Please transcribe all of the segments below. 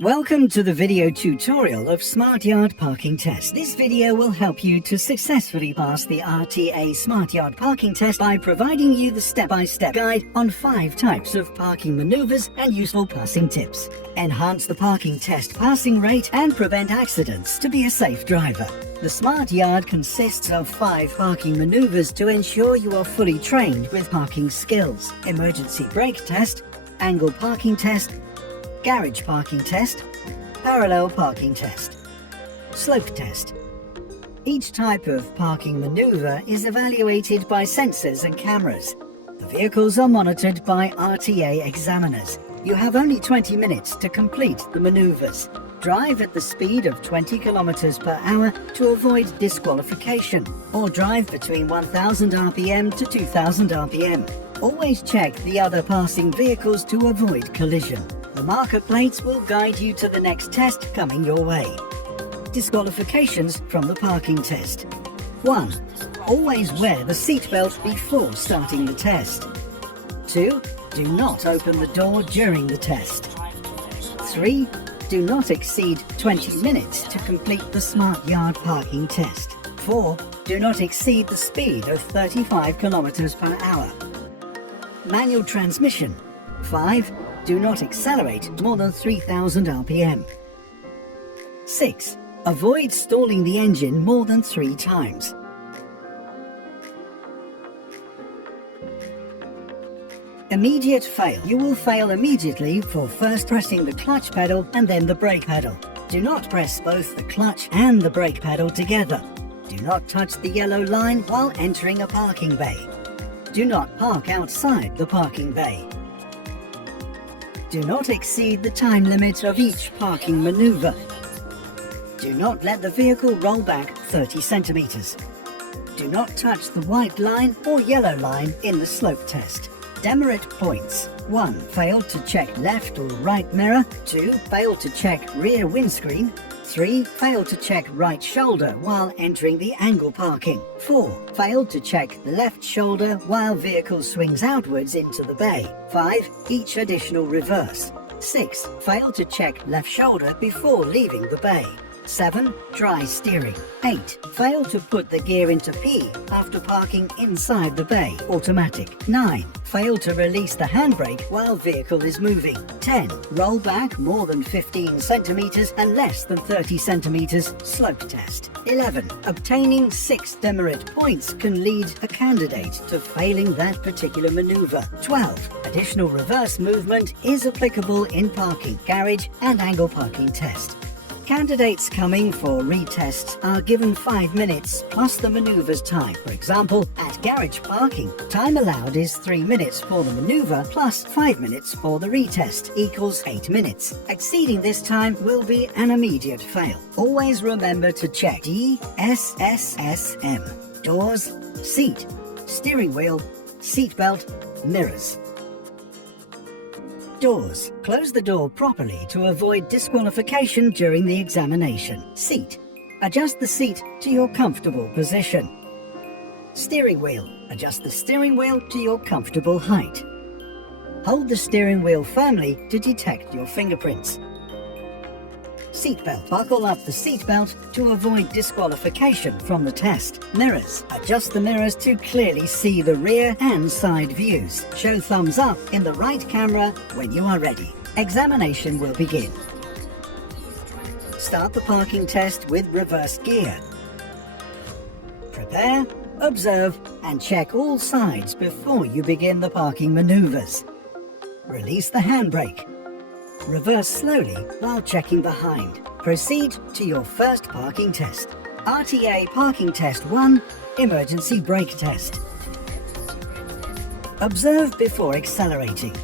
Welcome to the video tutorial of Smart Yard Parking Test. This video will help you to successfully pass the RTA Smart Yard Parking Test by providing you the step-by-step guide on 5 types of parking maneuvers and useful passing tips. Enhance the parking test passing rate and prevent accidents to be a safe driver. The Smart Yard consists of 5 parking maneuvers to ensure you are fully trained with parking skills: emergency brake test, angle parking test, garage parking test, parallel parking test, slope test. Each type of parking maneuver is evaluated by sensors and cameras. The vehicles are monitored by RTA examiners. You have only 20 minutes to complete the maneuvers. Drive at the speed of 20 kilometers per hour to avoid disqualification, or drive between 1000 RPM to 2000 RPM. Always check the other passing vehicles to avoid collision. The marker plates will guide you to the next test coming your way. Disqualifications from the parking test. 1. Always wear the seatbelt before starting the test. 2. Do not open the door during the test. 3. Do not exceed 20 minutes to complete the Smart Yard Parking Test. 4. Do not exceed the speed of 35 kilometers per hour. Manual transmission. 5. Do not accelerate more than 3000 RPM. 6. Avoid stalling the engine more than 3 times. Immediate fail. You will fail immediately for first pressing the clutch pedal and then the brake pedal. Do not press both the clutch and the brake pedal together. Do not touch the yellow line while entering a parking bay. Do not park outside the parking bay. Do not exceed the time limit of each parking maneuver. Do not let the vehicle roll back 30 centimeters. Do not touch the white line or yellow line in the slope test. Demerit points. 1. Failed to check left or right mirror. 2. Failed to check rear windscreen. 3. Failed to check right shoulder while entering the angle parking. 4. Failed to check the left shoulder while vehicle swings outwards into the bay. 5. Each additional reverse. 6. Failed to check left shoulder before leaving the bay. 7. Dry steering. 8. Failed to put the gear into P after parking inside the bay, automatic. 9. Failed to release the handbrake while vehicle is moving. 10. Roll back more than 15 centimeters and less than 30 centimeters, slope test. 11. Obtaining 6 demerit points can lead a candidate to failing that particular maneuver. 12. Additional reverse movement is applicable in parking, garage and angle parking test. Candidates coming for retests are given 5 minutes plus the maneuver's time. For example, at garage parking, time allowed is 3 minutes for the maneuver plus 5 minutes for the retest equals 8 minutes. Exceeding this time will be an immediate fail. Always remember to check DSSSM, doors, seat, steering wheel, seat belt, mirrors. Doors. Close the door properly to avoid disqualification during the examination. Seat. Adjust the seat to your comfortable position. Steering wheel. Adjust the steering wheel to your comfortable height. Hold the steering wheel firmly to detect your fingerprints. Seatbelt. Buckle up the seatbelt to avoid disqualification from the test. Mirrors. Adjust the mirrors to clearly see the rear and side views. Show thumbs up in the right camera when you are ready. Examination will begin. Start the parking test with reverse gear. Prepare, observe, and check all sides before you begin the parking maneuvers. Release the handbrake. Reverse slowly while checking behind. Proceed to your first parking test. RTA Parking Test 1, Emergency Brake Test. Observe before accelerating.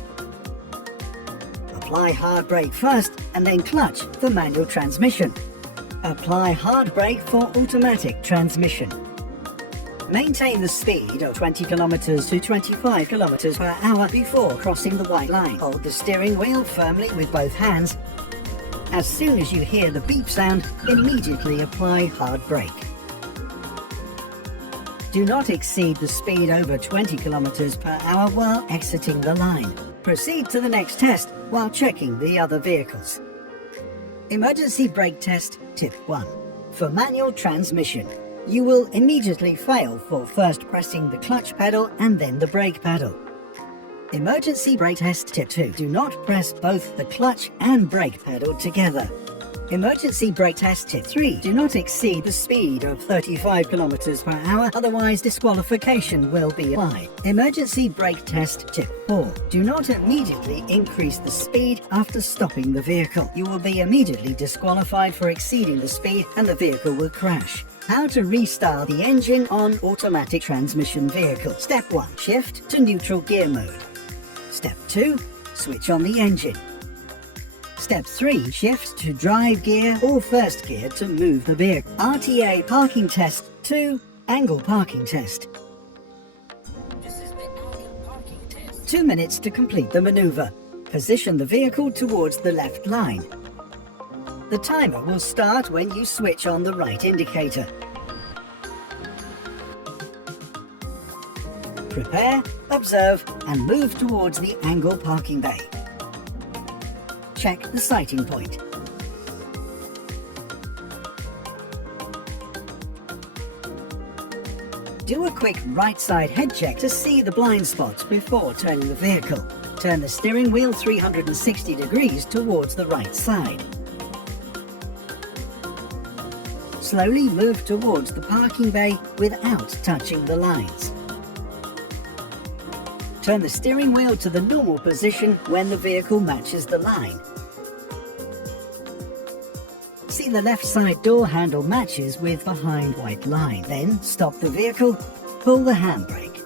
Apply hard brake first and then clutch for manual transmission. Apply hard brake for automatic transmission. Maintain the speed of 20 kilometers to 25 kilometers per hour before crossing the white line. Hold the steering wheel firmly with both hands. As soon as you hear the beep sound, immediately apply hard brake. Do not exceed the speed over 20 kilometers per hour while exiting the line. Proceed to the next test while checking the other vehicles. Emergency brake test tip 1. For manual transmission, you will immediately fail for first pressing the clutch pedal and then the brake pedal. Emergency brake test tip 2. Do not press both the clutch and brake pedal together. Emergency brake test tip 3. Do not exceed the speed of 35 km per hour, otherwise disqualification will be applied. Emergency brake test tip 4. Do not immediately increase the speed after stopping the vehicle. You will be immediately disqualified for exceeding the speed and the vehicle will crash. How to restart the engine on automatic transmission vehicle. Step 1. Shift to neutral gear mode. Step 2. Switch on the engine. Step 3. Shift to drive gear or first gear to move the vehicle. RTA parking test 2. Angle parking test. 2 minutes to complete the maneuver. Position the vehicle towards the left line. The timer will start when you switch on the right indicator. Prepare, observe, and move towards the angle parking bay. Check the sighting point. Do a quick right side head check to see the blind spots before turning the vehicle. Turn the steering wheel 360 degrees towards the right side. Slowly move towards the parking bay without touching the lines. Turn the steering wheel to the normal position when the vehicle matches the line. See the left side door handle matches with behind white line. Then stop the vehicle, pull the handbrake.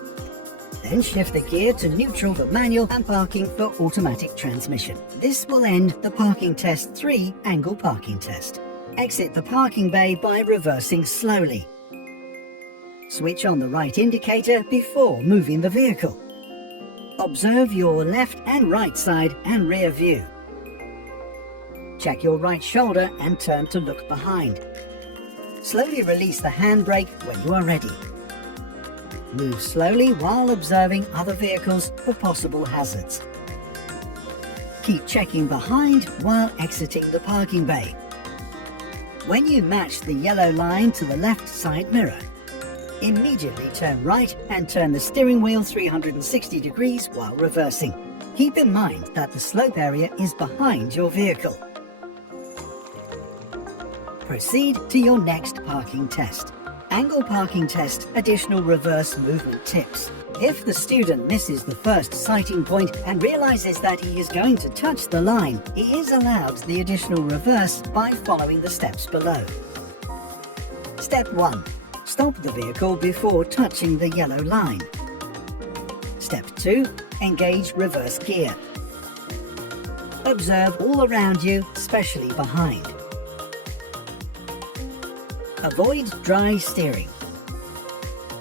Then shift the gear to neutral for manual and parking for automatic transmission. This will end the parking test 3 angle parking test. Exit the parking bay by reversing slowly. Switch on the right indicator before moving the vehicle. Observe your left and right side and rear view. Check your right shoulder and turn to look behind. Slowly release the handbrake when you are ready. Move slowly while observing other vehicles for possible hazards. Keep checking behind while exiting the parking bay. When you match the yellow line to the left side mirror, immediately turn right and turn the steering wheel 360 degrees while reversing. Keep in mind that the slope area is behind your vehicle. Proceed to your next parking test. Angle parking test, additional reverse movement tips. If the student misses the first sighting point and realizes that he is going to touch the line, he is allowed the additional reverse by following the steps below. Step 1. Stop the vehicle before touching the yellow line. Step 2. Engage reverse gear. Observe all around you, especially behind. Avoid dry steering.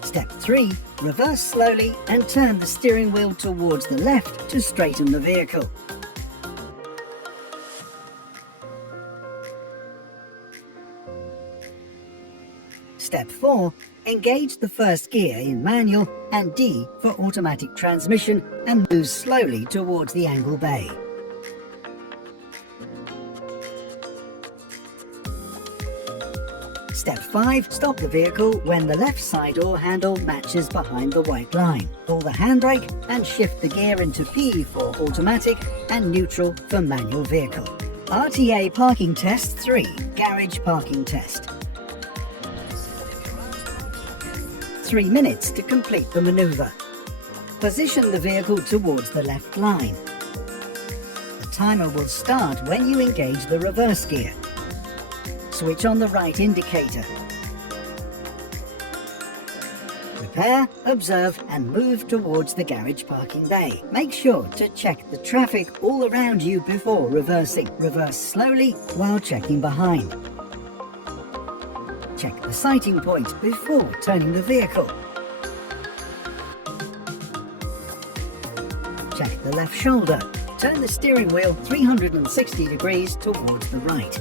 Step 3. Reverse slowly and turn the steering wheel towards the left to straighten the vehicle. Step 4. Engage the first gear in manual and D for automatic transmission and move slowly towards the angle bay. Step 5. Stop the vehicle when the left side door handle matches behind the white line. Pull the handbrake and shift the gear into P for automatic and neutral for manual vehicle. RTA parking test 3. Garage parking test. 3 minutes to complete the maneuver. Position the vehicle towards the left line. The timer will start when you engage the reverse gear. Switch on the right indicator. Prepare, observe, and move towards the garage parking bay. Make sure to check the traffic all around you before reversing. Reverse slowly while checking behind. Check the sighting point before turning the vehicle. Check the left shoulder. Turn the steering wheel 360 degrees towards the right.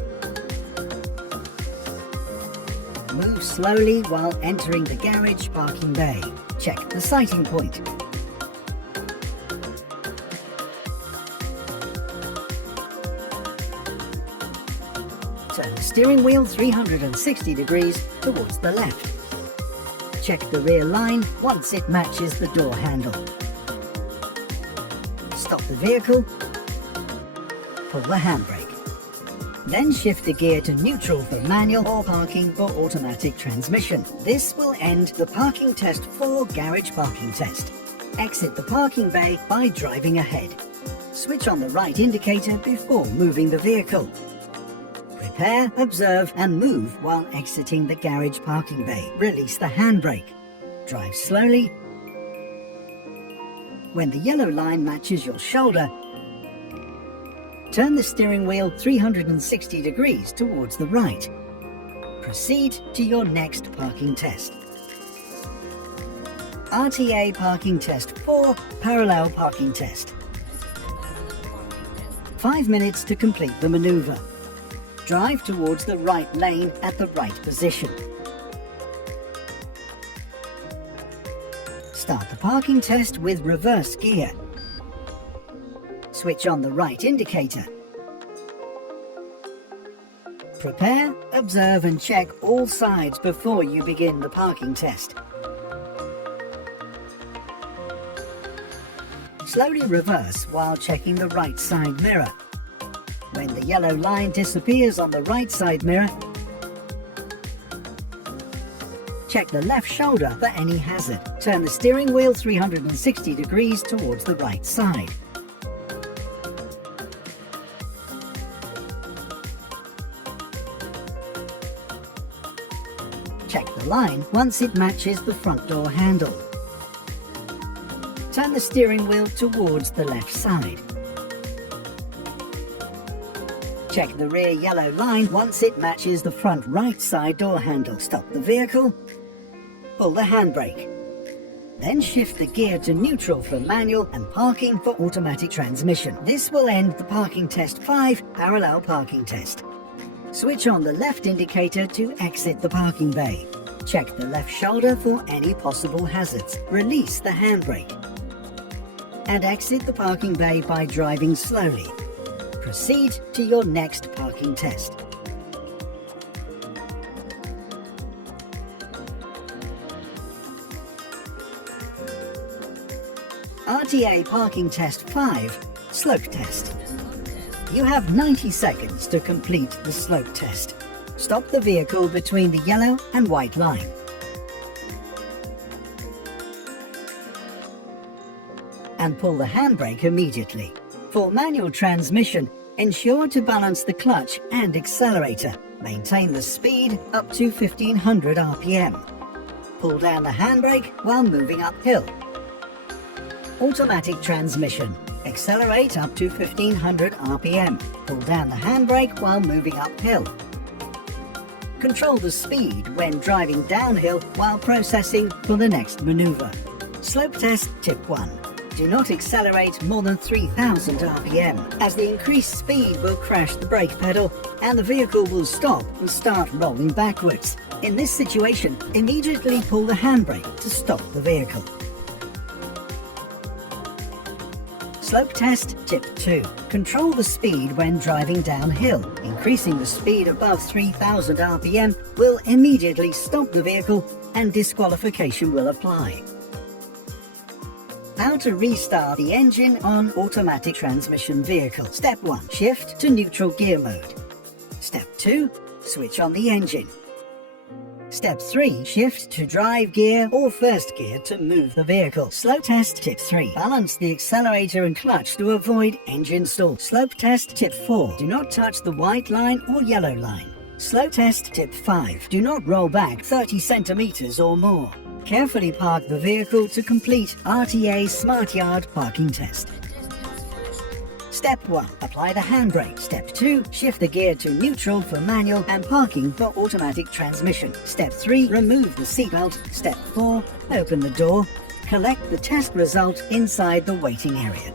Move slowly while entering the garage parking bay. Check the sighting point. Turn the steering wheel 360 degrees towards the left. Check the rear line once it matches the door handle. Stop the vehicle. Pull the handbrake. Then shift the gear to neutral for manual or parking for automatic transmission. This will end the parking test 4 garage parking test. Exit the parking bay by driving ahead. Switch on the right indicator before moving the vehicle. Prepare, observe and move while exiting the garage parking bay. Release the handbrake. Drive slowly. When the yellow line matches your shoulder, turn the steering wheel 360 degrees towards the right. Proceed to your next parking test. RTA Parking Test 4 Parallel Parking Test. 5 minutes to complete the maneuver. Drive towards the right lane at the right position. Start the parking test with reverse gear. Switch on the right indicator. Prepare, observe and check all sides before you begin the parking test. Slowly reverse while checking the right side mirror. When the yellow line disappears on the right side mirror, check the left shoulder for any hazard. Turn the steering wheel 360 degrees towards the right side. Check the line once it matches the front door handle. Turn the steering wheel towards the left side. Check the rear yellow line once it matches the front right side door handle. Stop the vehicle. Pull the handbrake. Then shift the gear to neutral for manual and parking for automatic transmission. This will end the Parking Test 5 Parallel Parking Test. Switch on the left indicator to exit the parking bay. Check the left shoulder for any possible hazards. Release the handbrake. And exit the parking bay by driving slowly. Proceed to your next parking test. RTA Parking Test 5 Slope Test. You have 90 seconds to complete the slope test. Stop the vehicle between the yellow and white line. And pull the handbrake immediately. For manual transmission, ensure to balance the clutch and accelerator. Maintain the speed up to 1500 RPM. Pull down the handbrake while moving uphill. Automatic transmission. Accelerate up to 1500 RPM. Pull down the handbrake while moving uphill. Control the speed when driving downhill while processing for the next maneuver. Slope test tip 1. Do not accelerate more than 3000 RPM, as the increased speed will crash the brake pedal and the vehicle will stop and start rolling backwards. In this situation, immediately pull the handbrake to stop the vehicle. Slope test tip 2. Control the speed when driving downhill. Increasing the speed above 3000 RPM will immediately stop the vehicle and disqualification will apply. How to restart the engine on automatic transmission vehicle. Step 1. Shift to neutral gear mode. Step 2. Switch on the engine. Step 3. Shift to drive gear or first gear to move the vehicle. Slope test tip 3. Balance the accelerator and clutch to avoid engine stall. Slope test tip 4. Do not touch the white line or yellow line. Slope test tip 5. Do not roll back 30 centimeters or more. Carefully park the vehicle to complete RTA Smart Yard Parking Test. Step 1. Apply the handbrake. Step 2. Shift the gear to neutral for manual and parking for automatic transmission. Step 3. Remove the seatbelt. Step 4. Open the door. Collect the test result inside the waiting area.